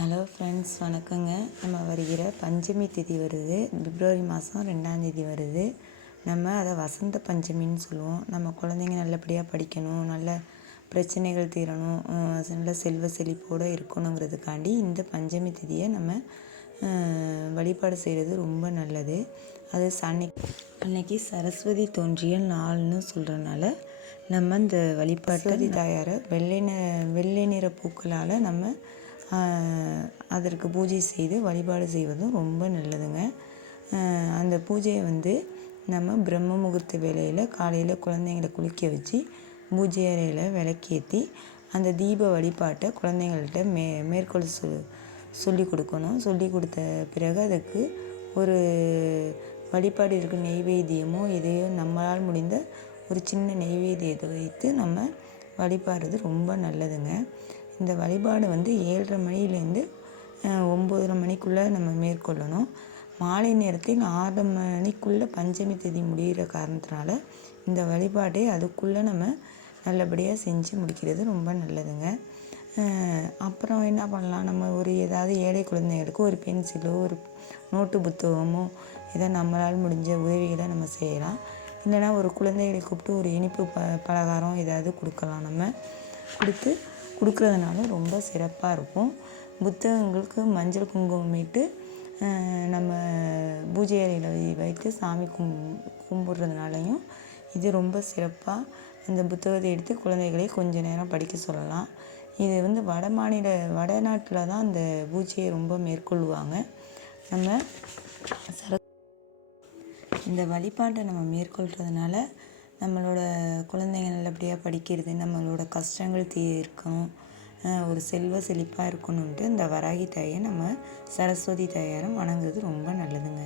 Hello friends வணக்கங்க. நம்ம வருகிற பஞ்சமி திதி வருது. பிப்ரவரி மாதம் ரெண்டாந்தேதி வருது. நம்ம அதை வசந்த பஞ்சமின்னு சொல்லுவோம். நம்ம குழந்தைங்க நல்லபடியாக படிக்கணும் நல்ல பிரச்சனைகள் தீரணும் நல்ல செல்வ செழிப்போடு இருக்கணுங்கிறதுக்காண்டி இந்த பஞ்சமி திதியை நம்ம வழிபாடு செய்கிறது ரொம்ப நல்லது. அது சனி அன்னைக்கு சரஸ்வதி தோன்றிய நாள்னு சொல்கிறனால நம்ம இந்த வழிபாட்டு தாயாரை வெள்ளை ந வெள்ளை நிற பூக்களால் நம்ம அதற்கு பூஜை செய்து வழிபாடு செய்வதும் ரொம்ப நல்லதுங்க. அந்த பூஜையை வந்து நம்ம பிரம்ம முகூர்த்த வேலையில் காலையில் குழந்தைங்களை குளிக்க வச்சு பூஜை அறையில் விளக்கேற்றி அந்த தீப வழிபாட்டை குழந்தைங்கள்ட்ட மே மேற்கொள்ள சொல் சொல்லி கொடுக்கணும். சொல்லி கொடுத்த பிறகு அதுக்கு ஒரு வழிபாடு இருக்க நெய்வேத்தியமோ எதையோ நம்மளால் முடிந்த ஒரு சின்ன நெய்வேத்தியத்தை வைத்து நம்ம வழிபாடுறது ரொம்ப நல்லதுங்க. இந்த வழிபாடு வந்து ஏழரை மணிலேருந்து ஒம்பதரை மணிக்குள்ளே நம்ம மேற்கொள்ளணும். மாலை நேரத்தில் ஆறு மணிக்குள்ளே பஞ்சமி தேதி முடிகிற காரணத்தினால இந்த வழிபாட்டை அதுக்குள்ளே நம்ம நல்லபடியாக செஞ்சு முடிக்கிறது ரொம்ப நல்லதுங்க. அப்புறம் என்ன பண்ணலாம்? நம்ம ஒரு ஏதாவது ஏழை குழந்தைகளுக்கு ஒரு பென்சிலோ ஒரு நோட்டு புத்தகமோ இதை நம்மளால் முடிஞ்ச உதவிகளை நம்ம செய்யலாம். இல்லைன்னா ஒரு குழந்தைகளை கூப்பிட்டு ஒரு இனிப்பு ப பலகாரம் ஏதாவது கொடுக்கலாம் நம்ம. கொடுத்து கொடுக்குறதுனால ரொம்ப சிறப்பாக இருக்கும். புத்தகங்களுக்கு மஞ்சள் குங்குமமிட்டு நம்ம பூஜை அறையில் வைத்து சாமி கும் கும்பிட்றதுனாலையும் இது ரொம்ப சிறப்பாக அந்த புத்தகத்தை எடுத்து குழந்தைகளை கொஞ்ச நேரம் படிக்க சொல்லலாம். இது வந்து வட மாநில வடநாட்டில் தான் அந்த பூஜையை ரொம்ப மேற்கொள்வாங்க. நம்ம சர இந்த வழிபாட்டை நம்ம மேற்கொள்கிறதுனால நம்மளோட குழந்தைங்க நல்லபடியாக படிக்கிறது நம்மளோட கஷ்டங்கள் தீர்க்கும் ஒரு செல்வ செழிப்பாக இருக்கணுன்ட்டு இந்த வராகி தாயை நம்ம சரஸ்வதி தாயாரை வணங்குறது ரொம்ப நல்லதுங்க.